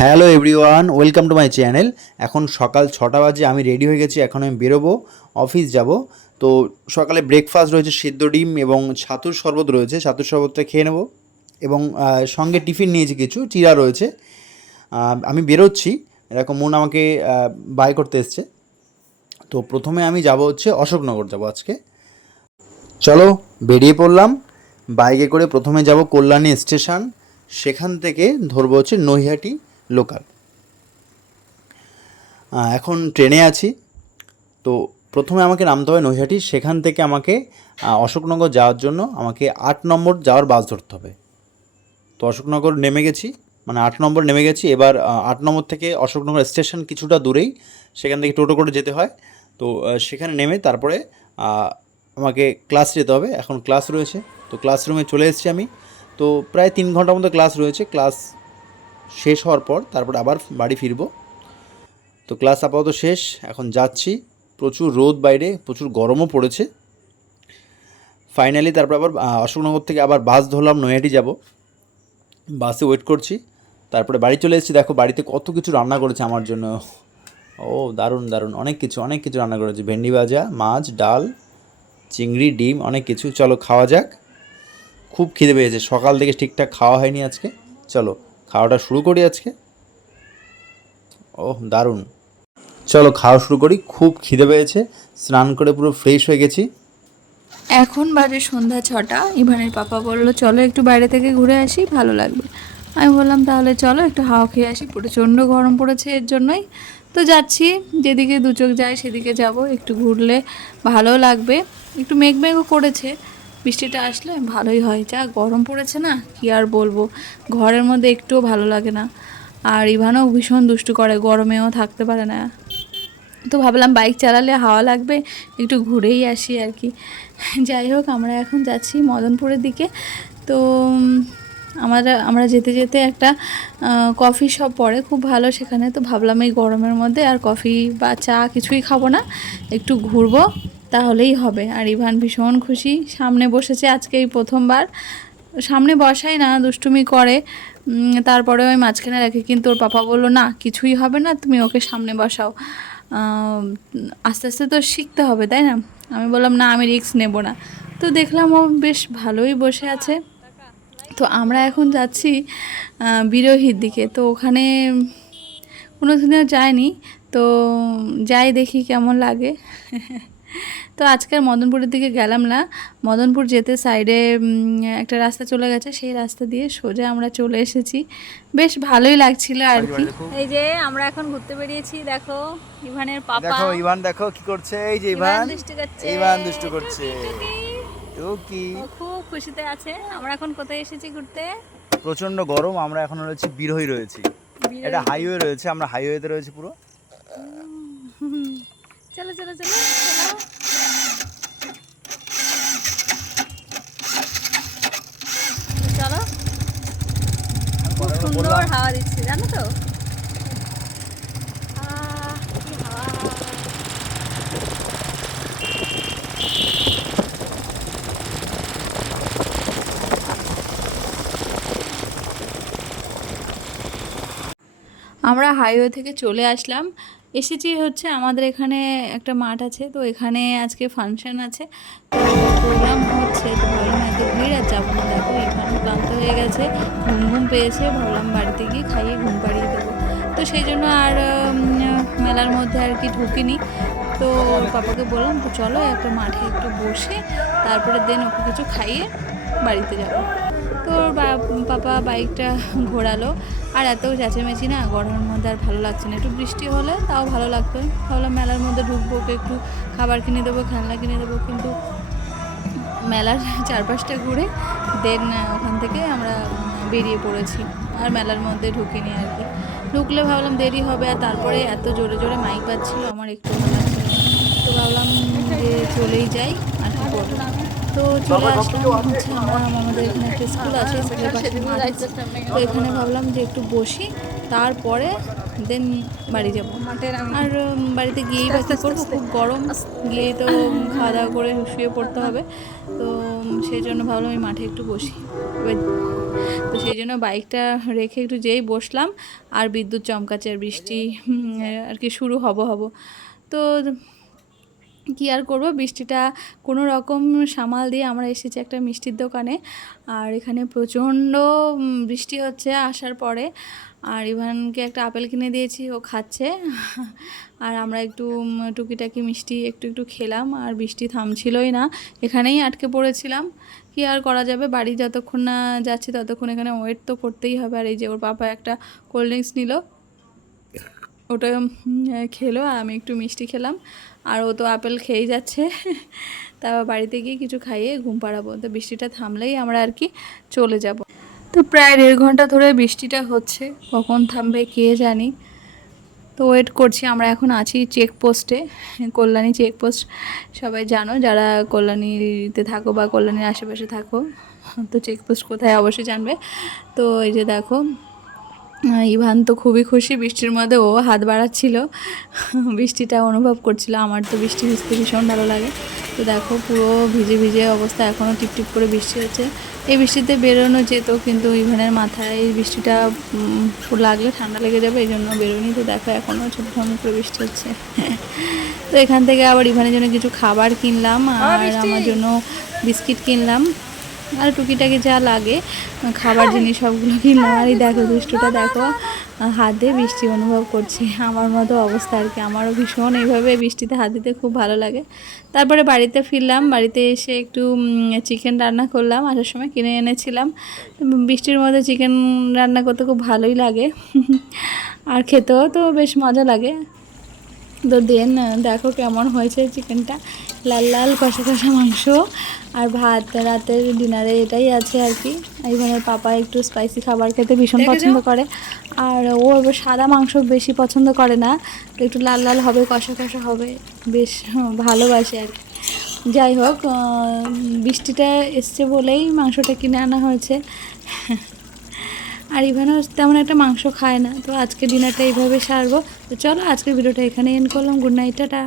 Hello everyone, welcome to my channel. এখন সকাল 6টা বাজে, আমি রেডি হয়ে গেছি। এখন আমি বেরোবো, অফিস যাব। তো সকালে ব্রেকফাস্ট রয়েছে, সিদ্ধ ডিম এবং ছাতুর শরবত রয়েছে। ছাতুর শরবতটা খেয়ে নেব এবং সঙ্গে টিফিন নিয়েছি, কিছু চিড়া রয়েছে। আমি বেরোচ্ছি, এরকম মন আমাকে বাই করতে এসছে। তো প্রথমে আমি যাব হচ্ছে অশোকনগর যাব আজকে। চলো বেরিয়ে পড়লাম। বাইকে করে প্রথমে যাব কল্যাণী স্টেশন, সেখান থেকে ধরবো হচ্ছে নৈহাটি লোকাল। এখন ট্রেনে আছি। তো প্রথমে আমাকে নামতে হবে নৈহাটি, সেখান থেকে আমাকে অশোকনগর যাওয়ার জন্য আমাকে 8 নম্বর যাওয়ার বাস ধরতে হবে। তো অশোকনগর নেমে গেছি, মানে 8 নম্বর নেমে গেছি। এবার 8 নম্বর থেকে অশোকনগর স্টেশন কিছুটা দূরেই, সেখান থেকে টোটো করে যেতে হয়। তো সেখানে নেমে তারপরে আমাকে ক্লাস যেতে হবে। এখন ক্লাস রয়েছে, তো ক্লাসরুমে চলে এসেছি আমি। তো প্রায় 3 ঘন্টার মতো ক্লাস রয়েছে। ক্লাস শেষ হওয়ার পর তারপরে আবার বাড়ি ফিরবো। তো ক্লাস আপাতত শেষ, এখন যাচ্ছি। প্রচুর রোদ বাইরে, প্রচুর গরমও পড়েছে। ফাইনালি তারপর আবার অশোকনগর থেকে আবার বাস ধরলাম, নৈহাটি যাব। বাসে ওয়েট করছি। তারপরে বাড়ি চলে এসেছি। দেখো বাড়িতে কত কিছু রান্না করেছে আমার জন্য। ও দারুণ দারুণ, অনেক কিছু অনেক কিছু রান্না করেছে। ভেন্ডি ভাজা, মাছ, ডাল, চিংড়ি, ডিম, অনেক কিছু। চলো খাওয়া যাক। খুব খিদে পেয়েছে, সকাল থেকে ঠিকঠাক খাওয়া হয়নি আজকে। চলো খাওয়াটা শুরু করি আজকে। ওহ দারুণ। চলো খাওয়া শুরু করি, খুব খিদে পেয়েছে। স্নান করে পুরো ফ্রেশ হয়ে গেছি। এখন বাজে সন্ধ্যা 6টা। ইভানের পাপা বললো চলো একটু বাইরে থেকে ঘুরে আসি, ভালো লাগবে। আমি বললাম তাহলে চলো একটু হাওয়া খেয়ে আসি, প্রচণ্ড গরম পড়েছে, এর জন্যই তো যাচ্ছি। যেদিকে দু চোখ যায় সেদিকে যাব, একটু ঘুরলে ভালো লাগবে। একটু মেঘ মেঘও করেছে, বৃষ্টিটা আসলে ভালোই হয়। যা গরম পড়েছে না, কি আর বলবো, ঘরের মধ্যে একটুও ভালো লাগে না। আর ইভানও ভীষণ দুষ্টু করে, গরমেও থাকতে পারে না। তো ভাবলাম বাইক চালালে হাওয়া লাগবে, একটু ঘুরেই আসি আর কি। যাই হোক, আমরা এখন যাচ্ছি মদনপুরের দিকে। তো আমরা যেতে যেতে একটা কফি শপ পড়ে, খুব ভালো সেখানে। তো ভাবলাম এই গরমের মধ্যে আর কফি বা চা কিছুই খাবো না, একটু ঘুরবো তাহলেই হবে। আর ইভান ভীষণ খুশি, সামনে বসেছে আজকে এই প্রথমবার। সামনে বসাই না, দুষ্টুমি করে। তারপরে ওই মাঝখানে রাখে, কিন্তু ওর পাপা বললো না কিছুই হবে না, তুমি ওকে সামনে বসাও। আস্তে আস্তে তো শিখতে হবে, তাই না? আমি বললাম না, আমি রিস্ক নেব না। তো দেখলাম ও বেশ ভালোই বসে আছে। তো আমরা এখন যাচ্ছি বিরোহীর দিকে। তো ওখানে কোনো দিনও যায়নি, তো যাই দেখি কেমন লাগে। তো আজকের মদনপুরের দিকে গেলাম না। মদনপুর যেতে সাইডে একটা রাস্তা চলে গেছে, সেই রাস্তা দিয়ে সোজা আমরা চলে এসেছি। বেশ ভালোই লাগছিল আর কি। এই যে আমরা এখন ঘুরতে বেরিয়েছি, দেখো ইভানের পাপা। দেখো ইভান, দেখো কি করছে। এই যে ইভান ইভান, দুষ্টু করছে, ইভান দুষ্টু করছে। টুকি। তো কি ও খুব খুশিতে আছে। আমরা এখন কোথায় এসেছি ঘুরতে? প্রচন্ড গরম, আমরা এখন রয়েছি বিরোহী রয়েছি। এটা বিরোহী। হাইওয়ে রয়েছে, আমরা হাইওয়েতে রয়েছি পুরো। চলো চলো চলো চলো। চলো, খুব সুন্দর হাওয়া দিচ্ছে জানো তো। কি হাওয়া! আমরা হাইওয়ে থেকে চলে আসলাম। এসেছি হচ্ছে আমাদের এখানে একটা মাঠ আছে, তো এখানে আজকে ফাংশন আছে, তো প্রোগ্রাম হচ্ছে। তো ভাবলাম এত ভিড় আর যাবো না। দেখো এখানে ক্লান্ত হয়ে গেছে, ঘুম ঘুম পেয়েছে, ভাবলাম বাড়িতে গিয়ে খাইয়ে ঘুম পাড়িয়ে দেবো। তো সেই জন্য আর মেলার মধ্যে আর কি ঢুকিনি। তো পাপাকে বললাম তো চলো একটা মাঠে একটু বসে তারপরে দেন ওকে কিছু খাইয়ে বাড়িতে যাবো। তো পাপা বাইকটা ঘোরালো। আর এত চেঁচামেচি না, গরমের মধ্যে আর ভালো লাগছে না। একটু বৃষ্টি হলে তাও ভালো লাগতো। ভাবলাম মেলার মধ্যে ঢুকবো, ওকে একটু খাবার কিনে দেবো, খেলনা কিনে দেবো, কিন্তু মেলার চারপাশটা ঘুরে দেন ওখান থেকে আমরা বেরিয়ে পড়েছি। আর মেলার মধ্যে ঢুকিনি আর কি। ঢুকলে ভাবলাম দেরি হবে, আর তারপরে এত জোরে জোরে মাইক বাজছিল, আমার একটু ভালো লাগছিল না। তো ভাবলাম যে চলেই যাই, আর কি করবো। তো চলে আসলাম হচ্ছে, আমাদের এখানে একটা স্কুল আছে, স্কুলের পাশে মাঠ আছে। তো এখানে ভাবলাম যে একটু বসি, তারপরে দেন বাড়ি যাব। আর বাড়িতে গিয়েই বা কী করবো, খুব গরম। গিয়েই তো খাওয়া দাওয়া করে শুয়ে পড়তে হবে। তো সেই জন্য ভাবলাম আমি মাঠে একটু বসি। এবার তো তো সেই জন্য বাইকটা রেখে একটু যেই বসলাম আর বিদ্যুৎ চমকাচ্ছে আর বৃষ্টি আর কি শুরু হব তো কী আর করবো, বৃষ্টিটা কোনো রকম সামাল দিয়ে আমরা এসেছি একটা মিষ্টির দোকানে। আর এখানে প্রচণ্ড বৃষ্টি হচ্ছে আসার পরে। আর ইভানকে একটা আপেল কিনে দিয়েছি, ও খাচ্ছে। আর আমরা একটু টুকিটাকি মিষ্টি একটু খেলাম। আর বৃষ্টি থামছিলই না, এখানেই আটকে পড়েছিলাম। কি আর করা যাবে, বাড়ি যতক্ষণ না যাচ্ছি ততক্ষণ এখানে ওয়েট তো করতেই হবে। আর এই যে ওর পাপা একটা কোল্ড ড্রিঙ্কস নিল, ওটা খেলো, আর আমি একটু মিষ্টি খেলাম। আর ও তো আপেল খেয়েই যাচ্ছে। তারপর বাড়িতে গিয়ে কিছু খাইয়ে ঘুম পাড়াবো। তো বৃষ্টিটা থামলেই আমরা আর কি চলে যাব। তো প্রায় 1.5 ঘন্টা ধরে বৃষ্টিটা হচ্ছে, কখন থামবে কে জানি। তো ওয়েট করছি। আমরা এখন আছি চেকপোস্টে, কল্যাণী চেকপোস্ট। সবাই জানো যারা কল্যাণীতে থাকো বা কল্যাণীর আশেপাশে থাকো, তো চেকপোস্ট কোথায় অবশ্যই জানবে। তো এই যে দেখো, ইভান তো খুবই খুশি বৃষ্টির মধ্যে, ও হাত বাড়াচ্ছিল, বৃষ্টিটা অনুভব করছিল। আমার তো বৃষ্টি ভিজতে ভীষণ ভালো লাগে। তো দেখো পুরো ভিজে ভিজে অবস্থা, এখনও টিপটিপ করে বৃষ্টি হচ্ছে। এই বৃষ্টিতে বেরোনো যেত, কিন্তু ইভানের মাথায় এই বৃষ্টিটা লাগলে ঠান্ডা লেগে যাবে, এই জন্য বেরোনি। তো দেখো এখনও ছোটখাটো করে বৃষ্টি হচ্ছে। তো এখান থেকে আবার ইভানের জন্য কিছু খাবার কিনলাম, আর আমার জন্য বিস্কিট কিনলাম, আর টুকিটাকি যা লাগে খাবার জিনিস সবগুলো কিনলাম। আর এই দেখো দুষ্টুটা দেখো, হাতে বৃষ্টি অনুভব করছে, আমার মতো অবস্থা আর কি। আমারও ভীষণ এইভাবে বৃষ্টিতে হাত দিতে খুব ভালো লাগে। তারপরে বাড়িতে ফিরলাম, বাড়িতে এসে একটু চিকেন রান্না করলাম, আসার সময় কিনে এনেছিলাম। বৃষ্টির মধ্যে চিকেন রান্না করতে খুব ভালোই লাগে, আর খেতেও তো বেশ মজা লাগে। তো দেন দেখো কেমন হয়েছে চিকেনটা, লাল লাল কষা কষা মাংস আর ভাত। রাতের ডিনারে এটাই আছে আর কি। ইভানের পাপা একটু স্পাইসি খাবার খেতে ভীষণ পছন্দ করে, আর ও এবার সাদা মাংস বেশি পছন্দ করে না, তো একটু লাল লাল হবে, কষা কষা হবে, বেশ ভালোবাসে আর কি। যাই হোক, বৃষ্টিটা এসছে বলেই মাংসটা কিনে আনা হয়েছে। আর ইভানও তেমন একটা মাংস খায় না, তো আজকে ডিনারটা এইভাবে সারবো। তো চলো আজকের ভিডিওটা এখানে এন্ড করলাম। Good night, tata.